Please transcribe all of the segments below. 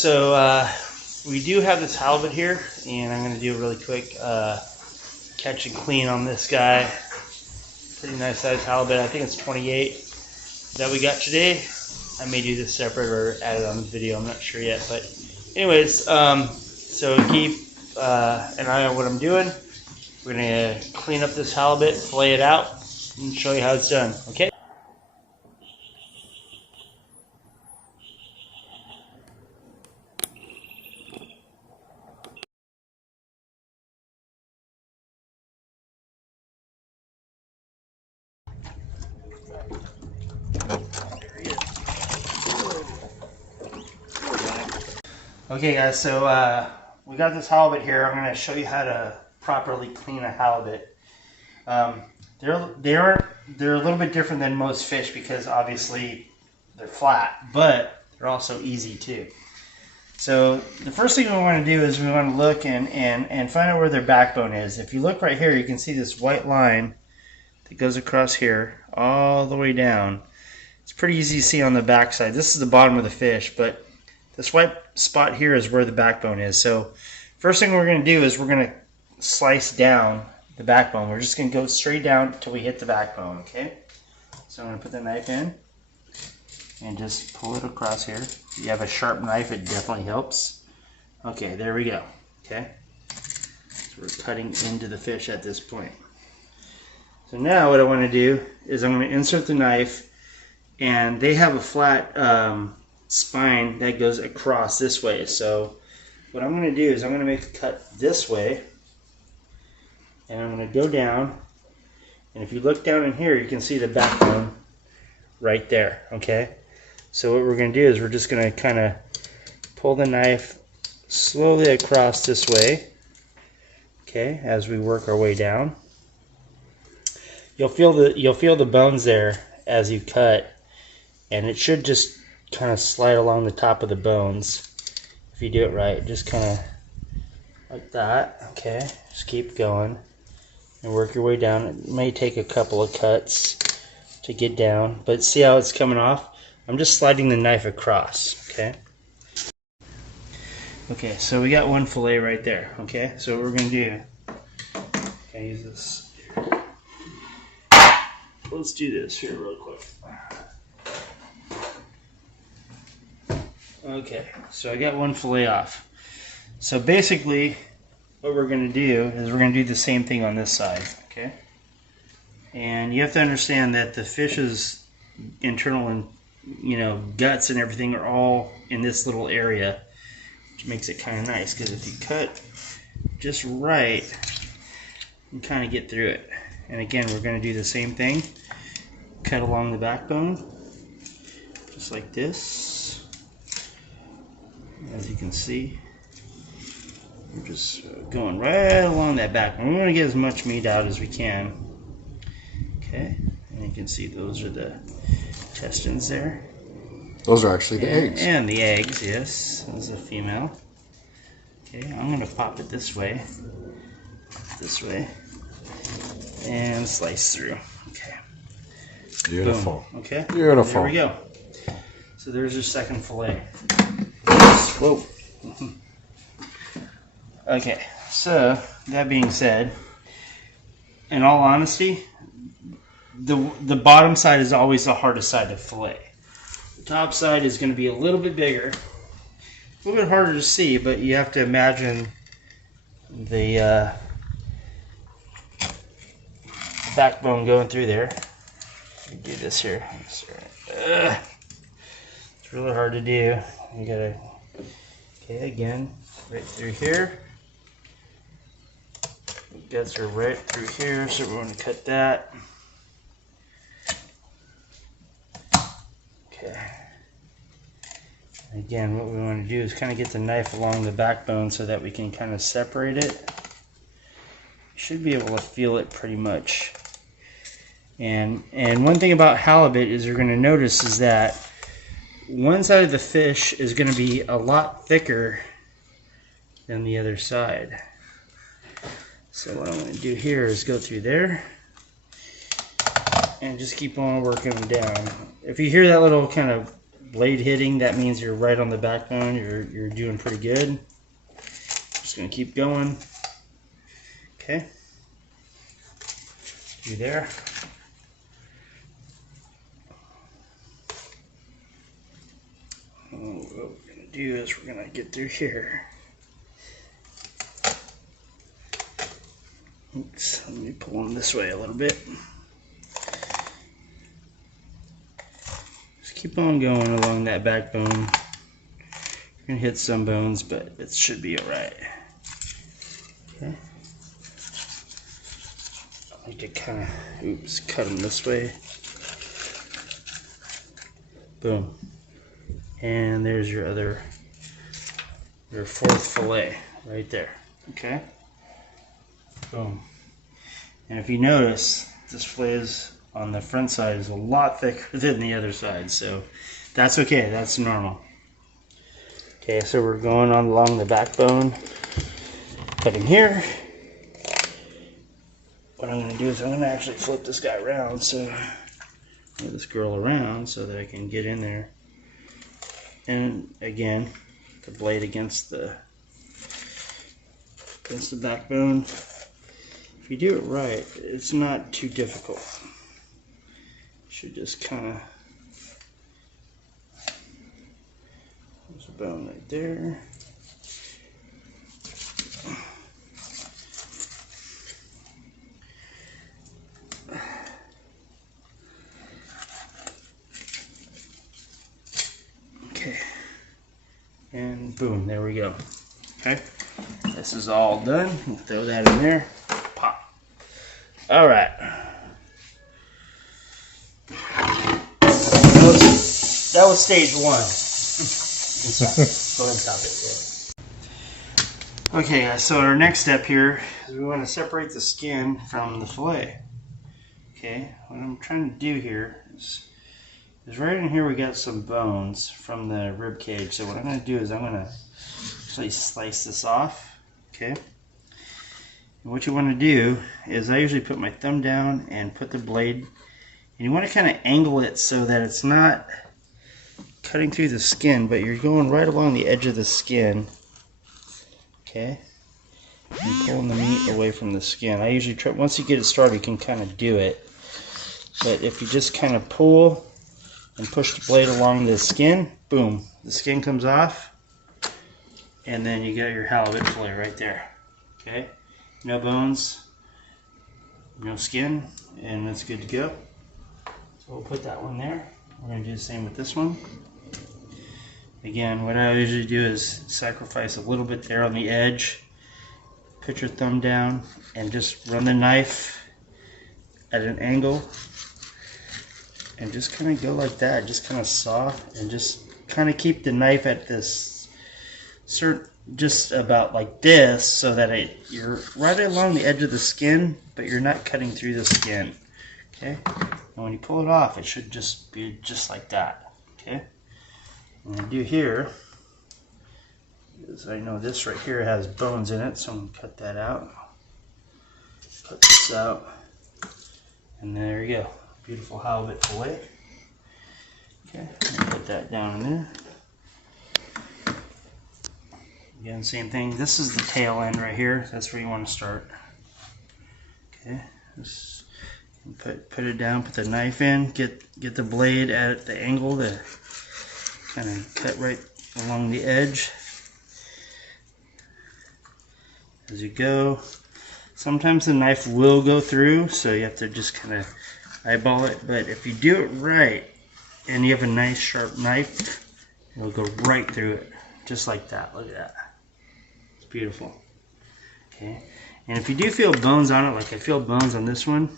so we do have this halibut here, and I'm going to do a really quick catch and clean on this guy. Pretty nice size halibut. I think it's 28 that we got today. I may do this separate or add it on the video. I'm not sure yet. But anyways, so keep an eye on what I'm doing. We're going to clean up this halibut, fillet it out, and show you how it's done. Okay? Okay guys, so we got this halibut here. I'm going to show you how to properly clean a halibut. They're a little bit different than most fish because obviously they're flat, but they're also easy too. So the first thing we want to do is we want to look and find out where their backbone is. If you look right here, you can see this white line that goes across here all the way down. It's pretty easy to see on the back side. This is the bottom of the fish, but this white spot here is where the backbone is. So first thing we're going to do is we're going to slice down the backbone. We're just going to go straight down until we hit the backbone, okay? So I'm going to put the knife in and just pull it across here. If you have a sharp knife, it definitely helps. Okay, there we go, okay? So we're cutting into the fish at this point. So now what I want to do is I'm going to insert the knife, and they have a flat spine that goes across this way. So what I'm going to do is I'm going to make a cut this way, and I'm going to go down, and if you look down in here, you can see the backbone right there, okay? So what we're going to do is we're just going to kind of pull the knife slowly across this way, okay, as we work our way down. You'll feel the bones there as you cut, and it should just kind of slide along the top of the bones if you do it right. Just kind of like that, okay? Just keep going and work your way down. It may take a couple of cuts to get down, but see how it's coming off? I'm just sliding the knife across, okay? Okay, so we got one fillet right there, okay? So what we're going to do, okay, use this here. Let's do this here real quick. Okay, so I got one fillet off. So basically, what we're going to do is we're going to do the same thing on this side, okay? And you have to understand that the fish's internal and guts and everything are all in this little area, which makes it kind of nice because if you cut just right, you kind of get through it. And again, we're going to do the same thing. Cut along the backbone, just like this. As you can see, we're just going right along that backbone. We want to get as much meat out as we can. Okay, and you can see those are the intestines there. Those are actually the eggs. And the eggs, yes. This is a female. Okay, I'm going to pop it this way, and slice through. Okay. Beautiful. Boom. Okay. Beautiful. There we go. So there's your second fillet. Whoa. Okay, so that being said, in all honesty, the bottom side is always the hardest side to fillet. The top side is going to be a little bit bigger, a little bit harder to see, but you have to imagine the backbone going through there. Let me do this here. It's really hard to do. You gotta, okay, again, right through here. The guts are right through here, so we're going to cut that. Okay. Again, what we want to do is kind of get the knife along the backbone so that we can kind of separate it. You should be able to feel it pretty much. And one thing about halibut is you're going to notice is that one side of the fish is going to be a lot thicker than the other side. So what I'm going to do here is go through there and just keep on working them down. If you hear that little kind of blade hitting, that means you're right on the backbone. You're doing pretty good. Just gonna keep going. Okay. You there? And what we're gonna do is we're gonna get through here. Oops, let me pull them this way a little bit. Just keep on going along that backbone. You're gonna hit some bones, but it should be alright. Okay. I like to kind of, oops, cut them this way. Boom. And there's your fourth fillet right there. Okay. Boom. And if you notice, this fillet is on the front side is a lot thicker than the other side, so that's okay. That's normal. Okay, so we're going on along the backbone, cutting here. What I'm going to do is I'm going to actually flip this guy around, so move this girl around so that I can get in there. And again, the blade against the backbone. If you do it right, it's not too difficult. You should just kind of, there's a bone right there. Okay, and boom, there we go. Okay, this is all done. Throw that in there. Pop. All right. That was stage one. Go ahead and stop it. Yeah. Okay, guys. So our next step here is we want to separate the skin from the fillet. Okay. What I'm trying to do here is right in here we got some bones from the rib cage. So what I'm going to do is I'm going to actually slice this off. Okay. And what you want to do is I usually put my thumb down and put the blade, and you want to kind of angle it so that it's not cutting through the skin, but you're going right along the edge of the skin. Okay. And pulling the meat away from the skin. I usually try, once you get it started, you can kind of do it. But if you just kind of pull and push the blade along the skin, boom, the skin comes off, and then you got your halibut fillet right there. Okay, no bones, no skin, and it's good to go. So we'll put that one there. We're going to do the same with this one. Again, what I usually do is sacrifice a little bit there on the edge, put your thumb down, and just run the knife at an angle, and just kind of go like that. Just kind of saw, and just kind of keep the knife at this just about like this, so that you're right along the edge of the skin, but you're not cutting through the skin. Okay, and when you pull it off, it should just be just like that. Okay, what I'm going to do here is, I know this right here has bones in it, so I'm going to cut that out. Cut this out, and there you go. Beautiful halibut fillet. Okay, put that down in there. Again, same thing. This is the tail end right here. That's where you want to start. Okay, just put it down. Put the knife in. Get the blade at the angle to kind of cut right along the edge as you go. Sometimes the knife will go through, so you have to just kind of eyeball it. But if you do it right and you have a nice sharp knife, it'll go right through it, just like that. Look at that. It's beautiful. Okay, and if you do feel bones on it, like I feel bones on this one,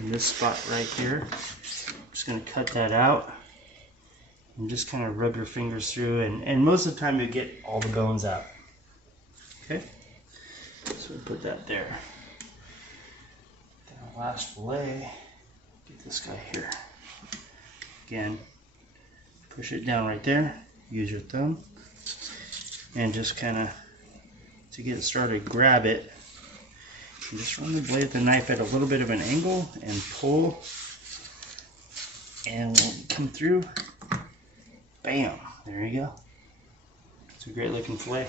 in this spot right here, I'm just going to cut that out and just kind of rub your fingers through, and most of the time you'll get all the bones out. Okay, so we'll put that there. Then our last fillet, get this guy here. Again, push it down right there, use your thumb, and just kind of, to get it started, grab it, and just run the blade of the knife at a little bit of an angle and pull, and we'll come through Bam! There you go. It's a great looking fillet.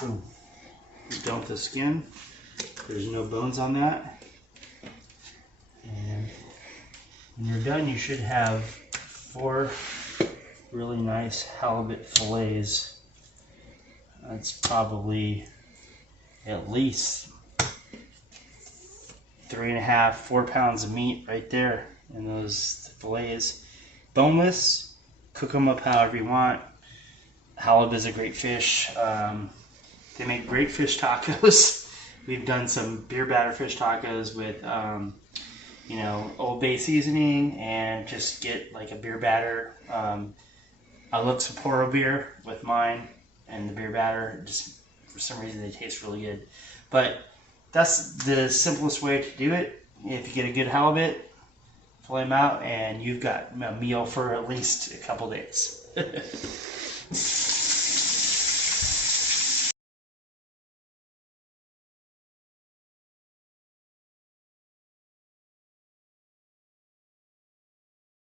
Boom. You're done with the skin. There's no bones on that. And when you're done, you should have 4 really nice halibut fillets. That's probably at least 3.5, 4 pounds of meat right there in those fillets. Boneless, cook them up however you want. Halibut is a great fish. They make great fish tacos. We've done some beer batter fish tacos with, you know, Old Bay seasoning, and just get like a beer batter. I love Sapporo beer with mine and the beer batter. Just for some reason they taste really good. But that's the simplest way to do it. If you get a good halibut, fillet them out, and you've got a meal for at least a couple days.